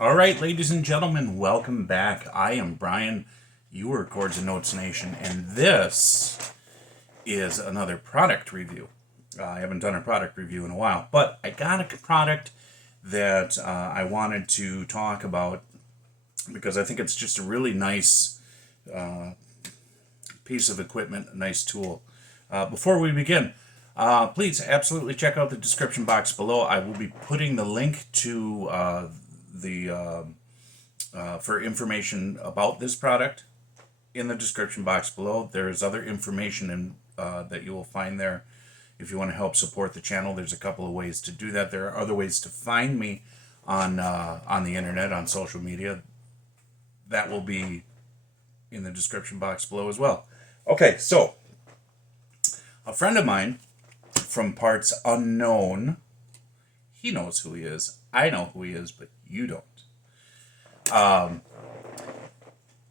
All right, ladies and gentlemen, welcome back. I am Brian. You are Chords and Notes Nation, and this is another product review. I haven't done a product review in a while, but I got a product that I wanted to talk about because I think it's just a really nice piece of equipment, a nice tool. Before we begin, please absolutely check out the description box below. I will be putting the link to for information about this product in the description box below. There is other information that you will find there. If you want to help support the channel, there's a couple of ways to do that. There are other ways to find me on the internet, on social media. That will be in the description box below as well. Okay, so a friend of mine from parts unknown, he knows who he is. I know who he is, but you don't.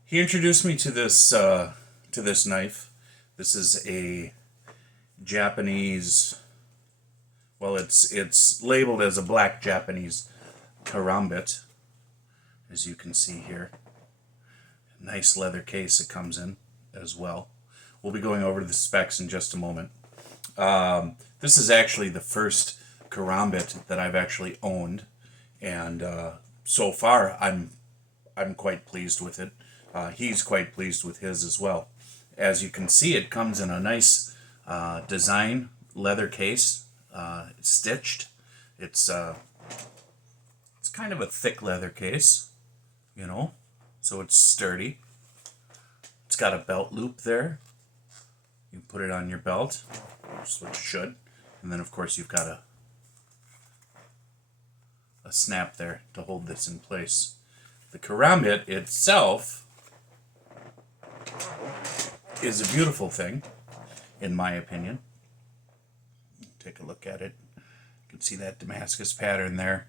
He introduced me to this knife. This is a Japanese. Well, it's labeled as a black Japanese Karambit, as you can see here. Nice leather case it comes in as well. We'll be going over the specs in just a moment. This is actually the first Karambit that I've actually owned, and so far I'm quite pleased with it. He's quite pleased with his as well. As you can see, it comes in a nice design leather case. It's stitched. It's kind of a thick leather case, you know, so it's sturdy. It's got a belt loop there. You can put it on your belt, which is what you should. And then, of course, you've got a snap there to hold this in place. The Karambit itself is a beautiful thing, in my opinion. Take a look at it. You can see that Damascus pattern there.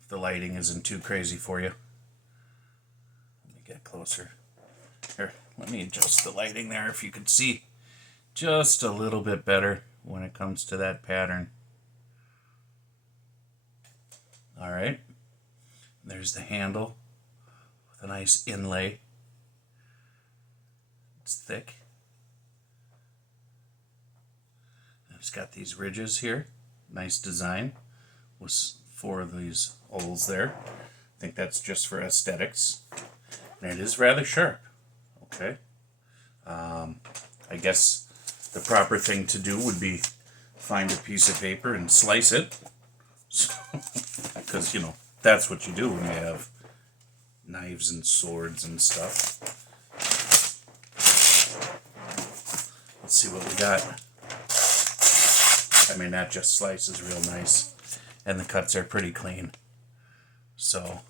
If the lighting isn't too crazy for you. Let me get closer. Here, let me adjust the lighting there if you can see just a little bit better when it comes to that pattern. All right, there's the handle with a nice inlay. It's thick. It's got these ridges here. Nice design with 4 of these holes there. I think that's just for aesthetics. And it is rather sharp. Okay. I guess the proper thing to do would be find a piece of paper and slice it. Because, you know, that's what you do when you have knives and swords and stuff. Let's see what we got. I mean, that just slices real nice. And the cuts are pretty clean. So,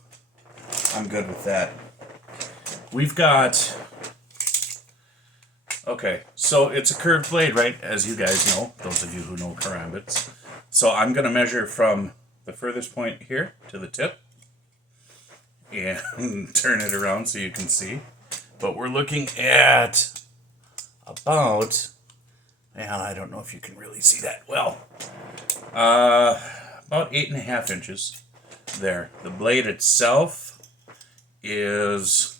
I'm good with that. We've got... Okay, so it's a curved blade, right? As you guys know, those of you who know Karambits. So I'm going to measure from the furthest point here to the tip and turn it around so you can see. But we're looking at about, well, I don't know if you can really see that well, about 8.5 inches there. The blade itself is,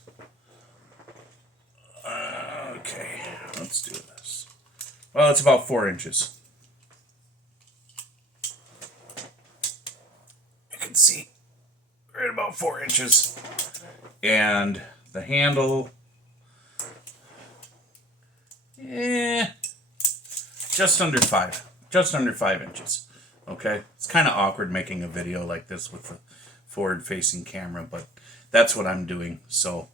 okay, let's do this. Well, it's about 4 inches. See, right about 4 inches, and the handle, just under 5 inches. Okay, it's kind of awkward making a video like this with the forward-facing camera, but that's what I'm doing. So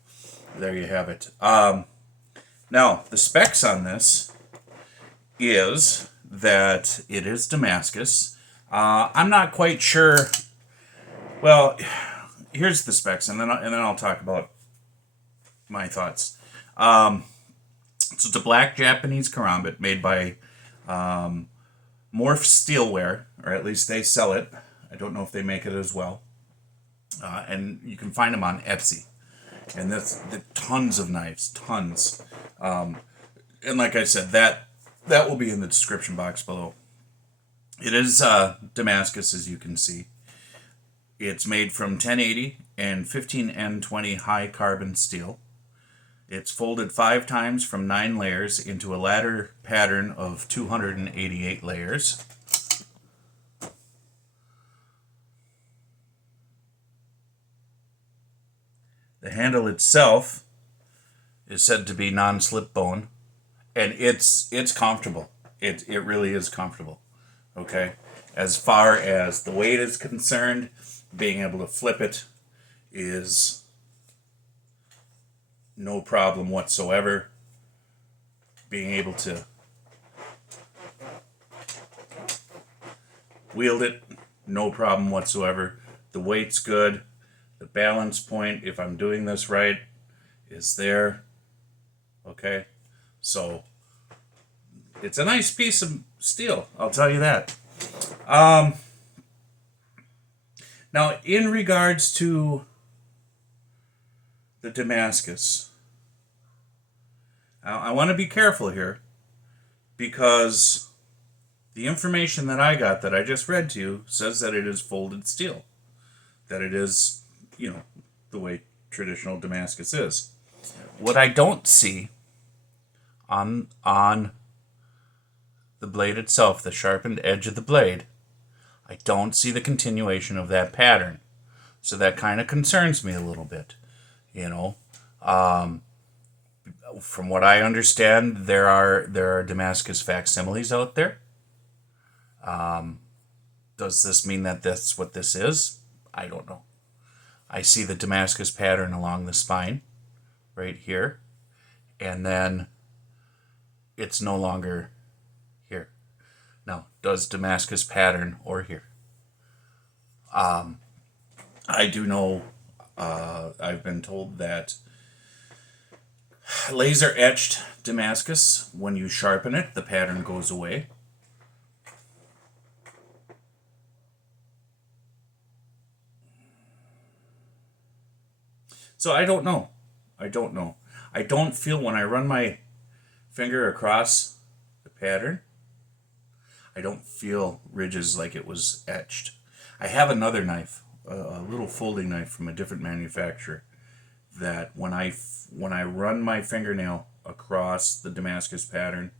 there you have it. Now the specs on this is that it is Damascus. I'm not quite sure. Well, here's the specs, and then I'll talk about my thoughts. So it's a black Japanese Karambit made by Morph Steelware, or at least they sell it. I don't know if they make it as well. And you can find them on Etsy. And that's tons of knives, tons. And like I said, that will be in the description box below. It is Damascus, as you can see. It's made from 1080 and 15N20 high carbon steel. It's folded 5 times from 9 layers into a ladder pattern of 288 layers. The handle itself is said to be non-slip bone, and it's comfortable. It really is comfortable. Okay, as far as the weight is concerned, being able to flip it is no problem whatsoever. Being able to wield it, no problem whatsoever. The weight's good. The balance point, if I'm doing this right, is there. Okay, so it's a nice piece of steel, I'll tell you that. Now, in regards to the Damascus, I want to be careful here, because the information that I got, that I just read to you, says that it is folded steel, that it is, the way traditional Damascus is. What I don't see on the blade itself, the sharpened edge of the blade, I don't see the continuation of that pattern. So that kind of concerns me a little bit. From what I understand, there are Damascus facsimiles out there. Does this mean that that's what this is? I don't know. I see the Damascus pattern along the spine, right here, and then it's no longer here. Now, does Damascus pattern or here? I do know, I've been told that laser etched Damascus, when you sharpen it, the pattern goes away. So I don't know. I don't feel, when I run my finger across the pattern, I don't feel ridges like it was etched. I have another knife, a little folding knife from a different manufacturer, that when I run my fingernail across the Damascus pattern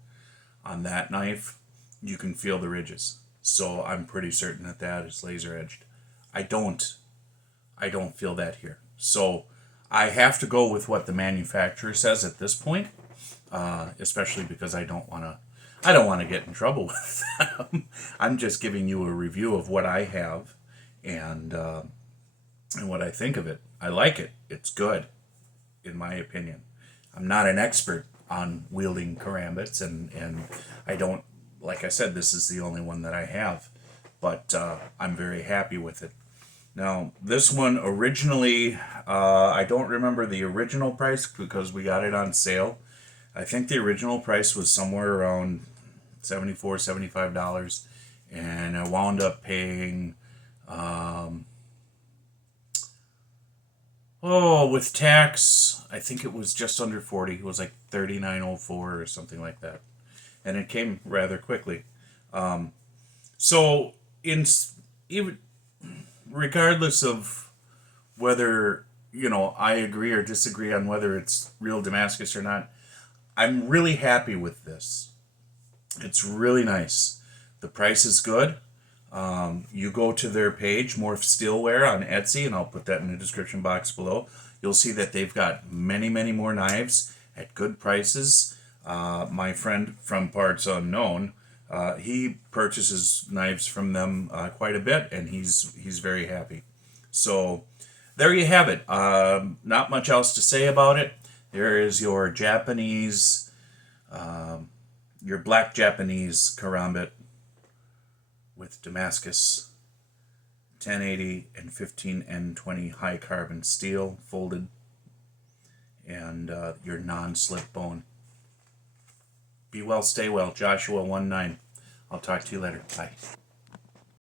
on that knife, you can feel the ridges. So I'm pretty certain that that is laser edged. I don't feel that here. So I have to go with what the manufacturer says at this point, especially because I don't want to get in trouble with them. I'm just giving you a review of what I have and what I think of it. I like it. It's good, in my opinion. I'm not an expert on wielding karambits, and I don't, like I said, this is the only one that I have, but I'm very happy with it. Now, this one originally, I don't remember the original price because we got it on sale. I think the original price was somewhere around $74, $75, and I wound up paying, with tax, I think it was just under 40. It was like $39.04 or something like that, and it came rather quickly. So, even regardless of whether, I agree or disagree on whether it's real Damascus or not, I'm really happy with this. It's really nice. The price is good. You go to their page, Morph Steelware on Etsy, and I'll put that in the description box below. You'll see that they've got many, many more knives at good prices. My friend from Parts Unknown, he purchases knives from them quite a bit, and he's very happy. So there you have it. Not much else to say about it. There is your Japanese, your black Japanese Karambit with Damascus 1080 and 15N20 high carbon steel folded, and your non-slip bone. Be well, stay well. Joshua 19. I'll talk to you later. Bye.